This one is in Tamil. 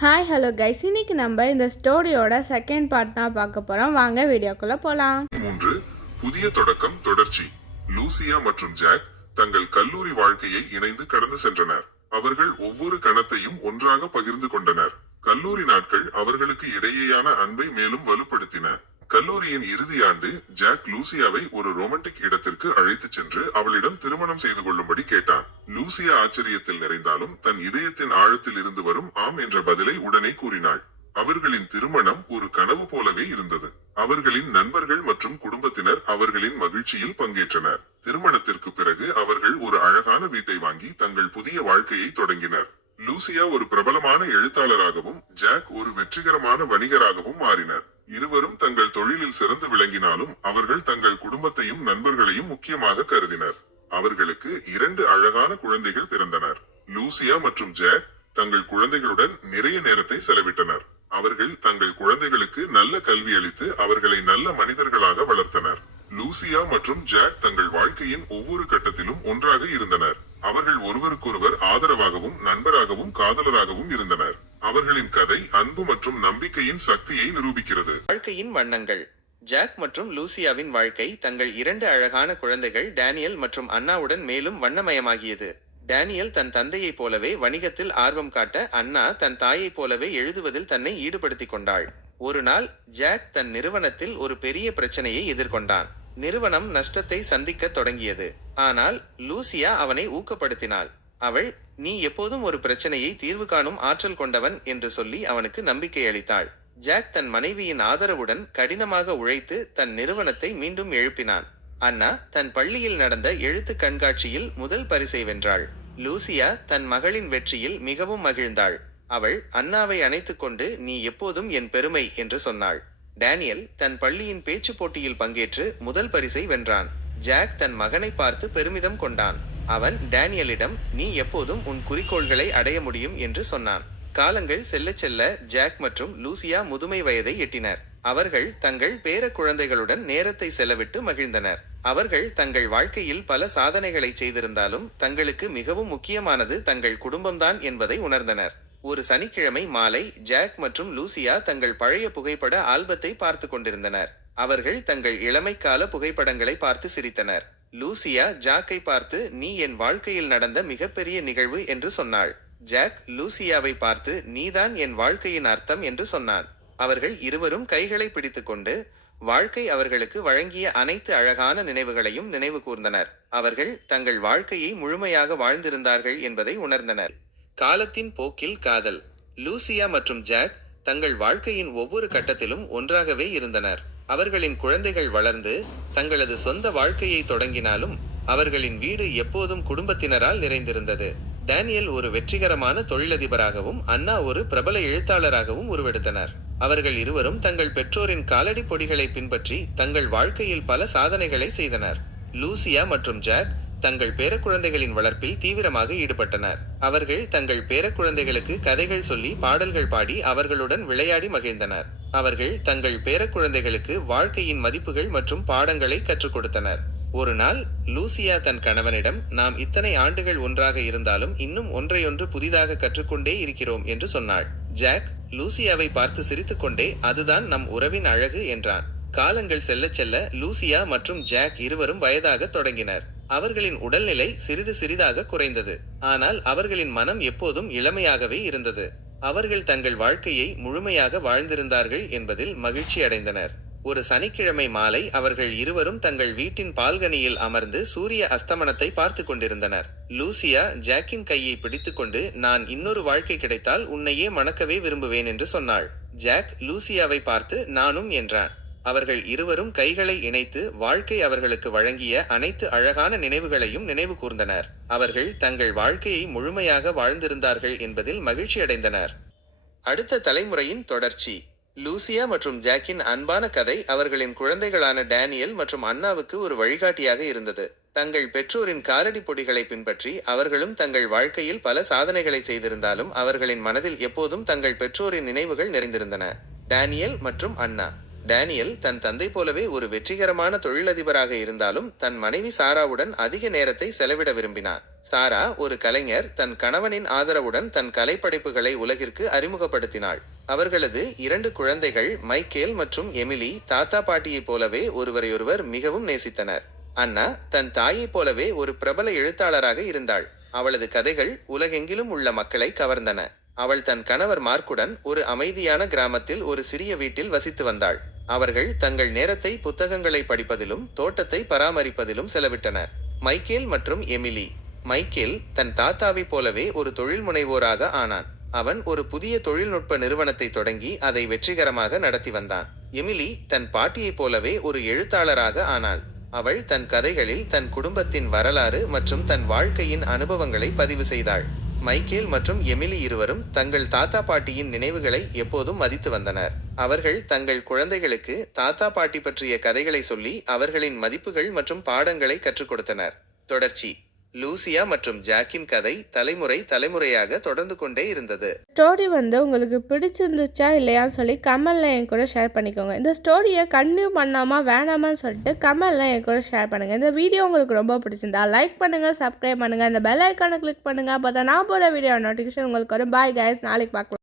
ஹாய் ஹலோ கைஸ் இன்னைக்கு நம்ம இந்த ஸ்டோரியோட செகண்ட் பார்ட் தான் பார்க்க போறோம். வாங்க வீடியோக்குள்ள போகலாம் மூன்று புதிய தொடக்கம் தொடர்ச்சி. லூசியா மற்றும் ஜாக் தங்கள் கல்லூரி வாழ்க்கையை இணைந்து கடந்து சென்றனர். அவர்கள் ஒவ்வொரு கணத்தையும் ஒன்றாக பகிர்ந்து கொண்டனர். கல்லூரி நாட்கள் அவர்களுக்கு இடையேயான அன்பை மேலும் வலுப்படுத்தின. கல்லூரியின் இறுதி ஆண்டு ஜாக் லூசியாவை ஒரு ரொமான்டிக் இடத்திற்கு அழைத்துச் சென்று அவளிடம் திருமணம் செய்து கொள்ளும்படி கேட்டான். லூசியா ஆச்சரியத்தில் நிறைந்தாலும் தன் இதயத்தின் ஆழத்தில் இருந்து வரும் ஆம் என்ற பதிலை உடனே கூறினாள். அவர்களின் திருமணம் ஒரு கனவு போலவே இருந்தது. அவர்களின் நண்பர்கள் மற்றும் குடும்பத்தினர் அவர்களின் மகிழ்ச்சியில் பங்கேற்றனர். திருமணத்திற்கு பிறகு அவர்கள் ஒரு அழகான வீட்டை வாங்கி தங்கள் புதிய வாழ்க்கையை தொடங்கினர். லூசியா ஒரு பிரபலமான எழுத்தாளராகவும் ஜாக் ஒரு வெற்றிகரமான வணிகராகவும் மாறினர். இருவரும் தங்கள் தொழிலில் சிறந்து விளங்கினாலும் அவர்கள் தங்கள் குடும்பத்தையும் நண்பர்களையும் முக்கியமாக கருதினர். அவர்களுக்கு இரண்டு அழகான குழந்தைகள் பிறந்தனர். லூசியா மற்றும் ஜாக் தங்கள் குழந்தைகளுடன் நிறைய நேரத்தை செலவிட்டனர். அவர்கள் தங்கள் குழந்தைகளுக்கு நல்ல கல்வி அளித்து அவர்களை நல்ல மனிதர்களாக வளர்த்தனர். லூசியா மற்றும் ஜாக் தங்கள் வாழ்க்கையின் ஒவ்வொரு கட்டத்திலும் ஒன்றாக இருந்தனர். அவர்கள் ஒருவருக்கொருவர் ஆதரவாகவும் நண்பராகவும் காதலராகவும் இருந்தனர். அவர்களின் கதை அன்பு மற்றும் நம்பிக்கையின் சக்தியை நிரூபிக்கிறது. வாழ்க்கையின் வண்ணங்கள். ஜாக் மற்றும் லூசியாவின் வாழ்க்கை தங்கள் இரண்டு அழகான குழந்தைகள் டேனியல் மற்றும் அண்ணாவுடன் மேலும் வண்ணமயமாகியது. டேனியல் தன் தந்தையைப் போலவே வணிகத்தில் ஆர்வம் காட்ட அண்ணா தன் தாயைப் போலவே எழுதுவதில் தன்னை ஈடுபடுத்திக் கொண்டாள். ஒரு நாள் ஜாக் தன் நிறுவனத்தில் ஒரு பெரிய பிரச்சனையை எதிர்கொண்டான். நிறுவனம் நஷ்டத்தை சந்திக்கத் தொடங்கியது. ஆனால் லூசியா அவனை ஊக்கப்படுத்தினாள். அவள் நீ எப்போதும் ஒரு பிரச்சனையை தீர்வு காணும் ஆற்றல் கொண்டவன் என்று சொல்லி அவனுக்கு நம்பிக்கை அளித்தாள். ஜாக் தன் மனைவியின் ஆதரவுடன் கடினமாக உழைத்து தன் நிறுவனத்தை மீண்டும் எழுப்பினான். அண்ணா தன் பள்ளியில் நடந்த எழுத்து கண்காட்சியில் முதல் பரிசை வென்றாள். லூசியா தன் மகளின் வெற்றியில் மிகவும் மகிழ்ந்தாள். அவள் அண்ணாவை அணைத்துக்கொண்டு நீ எப்போதும் என் பெருமை என்று சொன்னாள். டேனியல் தன் பள்ளியின் பேச்சுப் போட்டியில் பங்கேற்று முதல் பரிசை வென்றான். ஜாக் தன் மகனை பார்த்து பெருமிதம் கொண்டான். அவன் டேனியலிடம் நீ எப்போதும் உன் குறிக்கோள்களை அடைய முடியும் என்று சொன்னான். காலங்கள் செல்ல செல்ல ஜாக் மற்றும் லூசியா முதுமை வயதை எட்டினர். அவர்கள் தங்கள் பேர குழந்தைகளுடன் நேரத்தை செலவிட்டு மகிழ்ந்தனர். அவர்கள் தங்கள் வாழ்க்கையில் பல சாதனைகளை செய்திருந்தாலும் தங்களுக்கு மிகவும் முக்கியமானது தங்கள் குடும்பம்தான் என்பதை உணர்ந்தனர். ஒரு சனிக்கிழமை மாலை ஜாக் மற்றும் லூசியா தங்கள் பழைய புகைப்பட ஆல்பத்தை பார்த்து கொண்டிருந்தனர். அவர்கள் தங்கள் இளமைக்கால புகைப்படங்களை பார்த்து சிரித்தனர். லூசியா ஜாக்கை பார்த்து நீ என் வாழ்க்கையில் நடந்த மிகப்பெரிய நிகழ்வு என்று சொன்னாள். ஜாக் லூசியாவை பார்த்து நீதான் என் வாழ்க்கையின் அர்த்தம் என்று சொன்னான். அவர்கள் இருவரும் கைகளை பிடித்துக்கொண்டு வாழ்க்கை அவர்களுக்கு வழங்கிய அனைத்து அழகான நினைவுகளையும் நினைவு கூர்ந்தனர். அவர்கள் தங்கள் வாழ்க்கையை முழுமையாக வாழ்ந்திருந்தார்கள் என்பதை உணர்ந்தனர். காலத்தின் போக்கில் காதல். லூசியா மற்றும் ஜாக் தங்கள் வாழ்க்கையின் ஒவ்வொரு கட்டத்திலும் ஒன்றாகவே இருந்தனர். அவர்களின் குழந்தைகள் வளர்ந்து தங்களது சொந்த வாழ்க்கையை தொடங்கினாலும் அவர்களின் வீடு எப்போதும் குடும்பத்தினரால் நிறைந்திருந்தது. டேனியல் ஒரு வெற்றிகரமான தொழிலதிபராகவும் அண்ணா ஒரு பிரபல எழுத்தாளராகவும் உருவெடுத்தனர். அவர்கள் இருவரும் தங்கள் பெற்றோரின் காலடி பொடிகளை பின்பற்றி தங்கள் வாழ்க்கையில் பல சாதனைகளை செய்தனர். லூசியா மற்றும் ஜாக் தங்கள் பேரக்குழந்தைகளின் வளர்ப்பில் தீவிரமாக ஈடுபட்டனர். அவர்கள் தங்கள் பேரக்குழந்தைகளுக்கு கதைகள் சொல்லி பாடல்கள் பாடி அவர்களுடன் விளையாடி மகிழ்ந்தனர். அவர்கள் தங்கள் பேரக்குழந்தைகளுக்கு வாழ்க்கையின் மதிப்புகள் மற்றும் பாடங்களை கற்றுக் கொடுத்தனர். ஒரு நாள் லூசியா தன் கணவனிடம் நாம் இத்தனை ஆண்டுகள் ஒன்றாக இருந்தாலும் இன்னும் ஒன்றையொன்று புதிதாக கற்றுக்கொண்டே இருக்கிறோம் என்று சொன்னாள். ஜாக் லூசியாவை பார்த்து சிரித்துக்கொண்டே அதுதான் நம் உறவின் அழகு என்றான். காலங்கள் செல்ல செல்ல லூசியா மற்றும் ஜாக் இருவரும் வயதாக தொடங்கினர். அவர்களின் உடல்நிலை சிறிது சிறிதாக குறைந்தது. ஆனால் அவர்களின் மனம் எப்போதும் இளமையாகவே இருந்தது. அவர்கள் தங்கள் வாழ்க்கையை முழுமையாக வாழ்ந்திருந்தார்கள் என்பதில் மகிழ்ச்சி அடைந்தனர் ஒரு சனிக்கிழமை மாலை அவர்கள் இருவரும் தங்கள் வீட்டின் பால்கனியில் அமர்ந்து சூரிய அஸ்தமனத்தை பார்த்து கொண்டிருந்தனர். லூசியா ஜாக்கின் கையை பிடித்துக்கொண்டு நான் இன்னொரு வாழ்க்கை கிடைத்தால் உன்னையே மணக்கவே விரும்புவேன் என்று சொன்னாள். ஜாக் லூசியாவை பார்த்து நானும் என்றான். அவர்கள் இருவரும் கைகளை இணைத்து வாழ்க்கை அவர்களுக்கு வழங்கிய அனைத்து அழகான நினைவுகளையும் நினைவு கூர்ந்தனர். அவர்கள் தங்கள் வாழ்க்கையை முழுமையாக வாழ்ந்திருந்தார்கள் என்பதில் மகிழ்ச்சியடைந்தனர். அடுத்த தலைமுறையின் தொடர்ச்சி. லூசியா மற்றும் ஜாக்கின் அன்பான கதை அவர்களின் குழந்தைகளான டேனியல் மற்றும் அண்ணாவுக்கு ஒரு வழிகாட்டியாக இருந்தது. தங்கள் பெற்றோரின் காரடி பொடிகளை பின்பற்றி அவர்களும் தங்கள் வாழ்க்கையில் பல சாதனைகளை செய்திருந்தாலும் அவர்களின் மனதில் எப்போதும் தங்கள் பெற்றோரின் நினைவுகள் நிறைந்திருந்தன. டேனியல் மற்றும் அண்ணா. டேனியல் தன் தந்தை போலவே ஒரு வெற்றிகரமான தொழிலதிபராக இருந்தாலும் தன் மனைவி சாராவுடன் அதிக நேரத்தை செலவிட விரும்பினார். சாரா ஒரு கலைஞர் தன் கணவனின் ஆதரவுடன் தன் கலைப்படைப்புகளை உலகிற்கு அறிமுகப்படுத்தினாள். அவர்களது இரண்டு குழந்தைகள் மைக்கேல் மற்றும் எமிலி தாத்தா பாட்டியைப் போலவே ஒருவரையொருவர் மிகவும் நேசித்தனர். அண்ணா தன் தாயைப் போலவே ஒரு பிரபல எழுத்தாளராக இருந்தாள். அவளது கதைகள் உலகெங்கிலும் உள்ள மக்களை கவர்ந்தன. அவள் தன் கணவர் மார்க்குடன் ஒரு அமைதியான கிராமத்தில் ஒரு சிறிய வீட்டில் வசித்து வந்தாள். அவர்கள் தங்கள் நேரத்தை புத்தகங்களை படிப்பதிலும் தோட்டத்தை பராமரிப்பதிலும் செலவிட்டனர். மைக்கேல் மற்றும் எமிலி. மைக்கேல் தன் தாத்தாவைப் போலவே ஒரு தொழில் முனைவோராக ஆனான். அவன் ஒரு புதிய தொழில்நுட்ப நிறுவனத்தை தொடங்கி அதை வெற்றிகரமாக நடத்தி வந்தான். எமிலி தன் பாட்டியைப் போலவே ஒரு எழுத்தாளராக ஆனாள். அவள் தன் கதைகளில் தன் குடும்பத்தின் வரலாறு மற்றும் தன் வாழ்க்கையின் அனுபவங்களை பதிவு செய்தாள். மைக்கேல் மற்றும் எமிலி இருவரும் தங்கள் தாத்தா பாட்டியின் நினைவுகளை எப்போதும் மதித்து வந்தனர். அவர்கள் தங்கள் குழந்தைகளுக்கு தாத்தா பாட்டி பற்றிய கதைகளை சொல்லி அவர்களின் மதிப்புகள் மற்றும் பாடங்களை கற்றுக் கொடுத்தனர். தொடர்ச்சி. லூசியா மற்றும் ஜாக்கின் கதை தலைமுறை தலைமுறையாக தொடர்ந்து கொண்டே இருந்தது. ஸ்டோரி வந்து உங்களுக்கு பிடிச்சிருந்துச்சா இல்லையான்னு சொல்லி கமெண்டில் என் கூட ஷேர் பண்ணிக்கோங்க. இந்த ஸ்டோரியை கன்டினியூ பண்ணாமா வேணாமான்னு சொல்லிட்டு கமெண்டில் என் கூட ஷேர் பண்ணுங்க. இந்த வீடியோ உங்களுக்கு ரொம்ப பிடிச்சிருந்தா லைக் பண்ணுங்க சப்ஸ்கிரைப் பண்ணுங்க. இந்த பெல் ஐக்கானை கிளிக் பண்ணுங்க. அப்போ தான் நான் போட வீடியோ நோட்டிஃபிகேஷன் உங்களுக்கு வரும். பாய் கைஸ் நாளைக்கு பார்க்கலாம்.